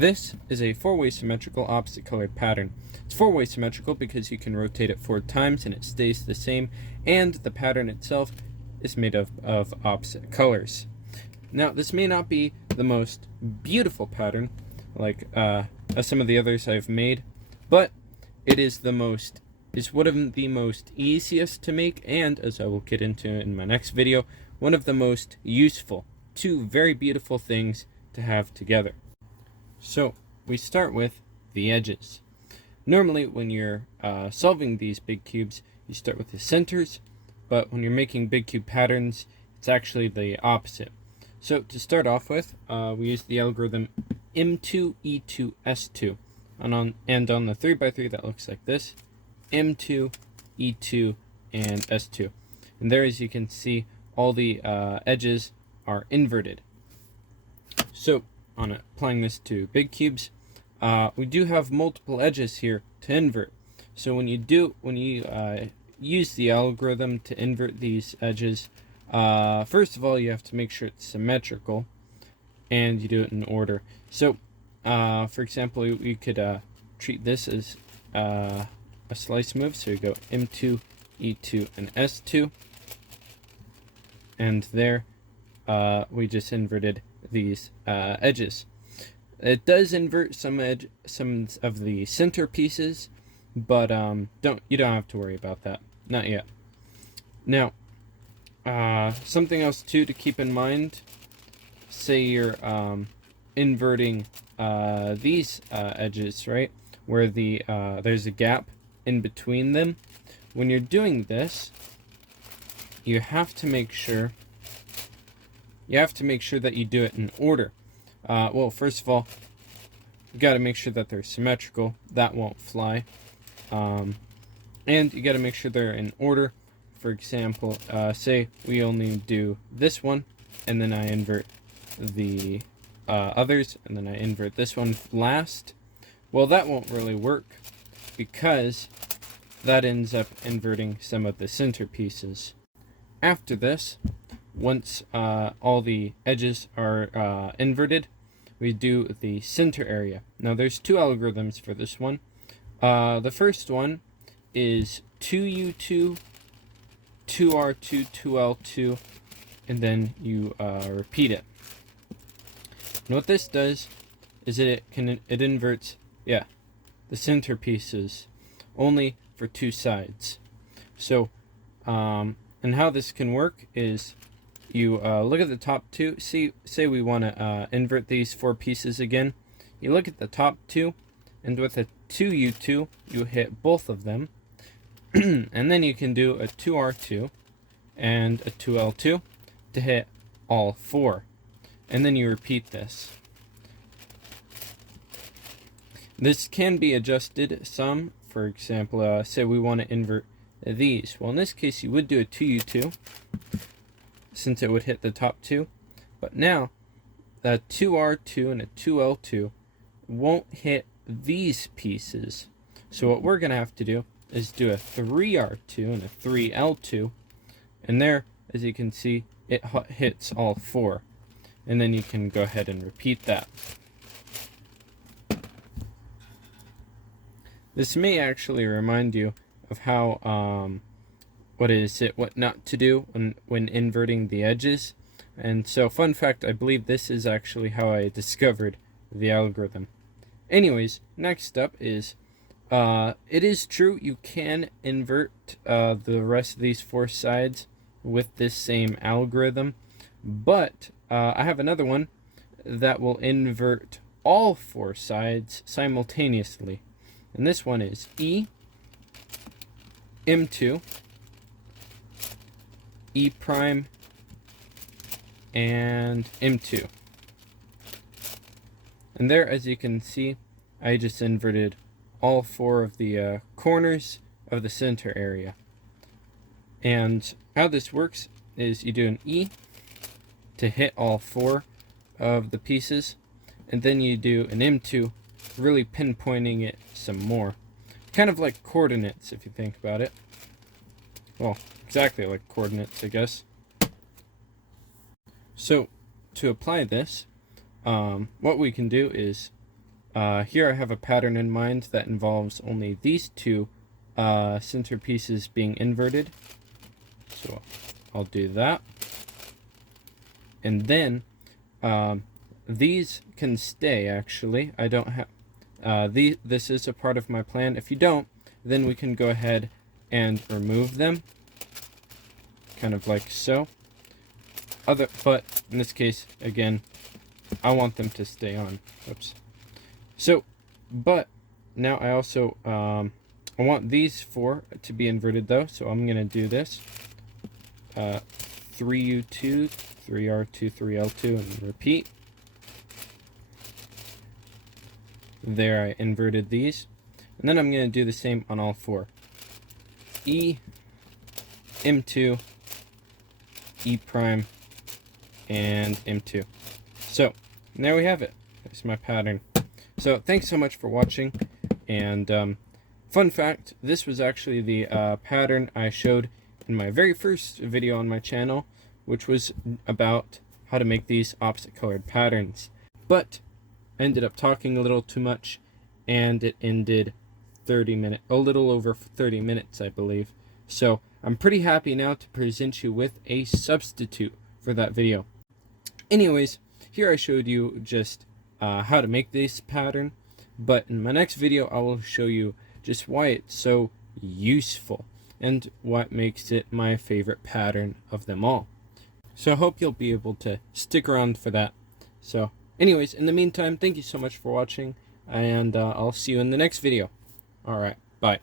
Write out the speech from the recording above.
This is a four-way symmetrical opposite colored pattern. It's four-way symmetrical because you can rotate it 4 times and it stays the same, and the pattern itself is made of opposite colors. Now, this may not be the most beautiful pattern like some of the others I've made, but it is one of the most easiest to make, and as I will get into in my next video, one of the most useful. Two very beautiful things to have together. So we start with the edges. Normally when you're solving these big cubes, you start with the centers, but when you're making big cube patterns, it's actually the opposite. So to start off with, we use the algorithm M2, E2, S2. And on the 3x3 that looks like this, M2, E2, and S2. And there, as you can see, all the edges are inverted. So on applying this to big cubes, we do have multiple edges here to invert. So when you use the algorithm to invert these edges, first of all, you have to make sure it's symmetrical, and you do it in order. So for example, we could treat this as a slice move. So you go M2, E2, and S2, and there we just inverted these edges. It does invert some of the center pieces, but you don't have to worry about that, not yet. Now, something else too to keep in mind. Say you're inverting these edges, right, where there's a gap in between them. When you're doing this, you have to make sure that you do it in order. Well, first of all, you got to make sure that they're symmetrical. That won't fly. And you got to make sure they're in order. For example, say we only do this one, and then I invert the others, and then I invert this one last. Well, that won't really work because that ends up inverting some of the center pieces. After this, once all the edges are inverted, we do the center area. Now there's two algorithms for this one. The first one is 2U2, 2R2, 2L2, and then you repeat it. And what this does is it inverts, the center pieces only for 2 sides. So, and how this can work is you look at the top 2. Say we want to invert these 4 pieces again. You look at the top 2, and with a 2U2, you hit both of them. And then you can do a 2R2 and a 2L2 to hit all 4. And then you repeat this. This can be adjusted some. For example, say we want to invert these. Well, in this case, you would do a 2U2, since it would hit the top 2. But now, a 2R2 and a 2L2 won't hit these pieces. So what we're going to have to do is do a 3R2 and a 3L2. And there, as you can see, it hits all 4. And then you can go ahead and repeat that. This may actually remind you of how what not to do when inverting the edges. And so, fun fact, I believe this is actually how I discovered the algorithm. Anyways, next up is it is true you can invert the rest of these 4 sides with this same algorithm, but I have another one that will invert all 4 sides simultaneously. And this one is E, M2, E prime, and M2. And there, as you can see, I just inverted all 4 of the corners of the center area. And how this works is you do an E to hit all 4 of the pieces, and then you do an M2, really pinpointing it some more. Kind of like coordinates, if you think about it. Well, exactly like coordinates, I guess. So, to apply this, what we can do is Here I have a pattern in mind that involves only these two centerpieces being inverted. So I'll do that. And then these can stay, actually. I don't have... this is a part of my plan. If you don't, then we can go ahead and remove them. Kind of like so. But in this case, again, I want them to stay on. Oops. So, but now I also I want these four to be inverted though, so I'm gonna do this. 3U2, 3R2, 3L2, and repeat. There, I inverted these. And then I'm gonna do the same on all four. E, M2, E prime, and M2. So, and there we have it. That's my pattern. So, thanks so much for watching. And fun fact, this was actually the pattern I showed in my very first video on my channel, which was about how to make these opposite colored patterns. But I ended up talking a little too much, and it ended a little over 30 minutes, I believe. So I'm pretty happy now to present you with a substitute for that video. Anyways, here I showed you just how to make this pattern, but in my next video I will show you just why it's so useful and what makes it my favorite pattern of them all. So I hope you'll be able to stick around for that. So anyways, in the meantime, thank you so much for watching, and I'll see you in the next video. Alright, bye.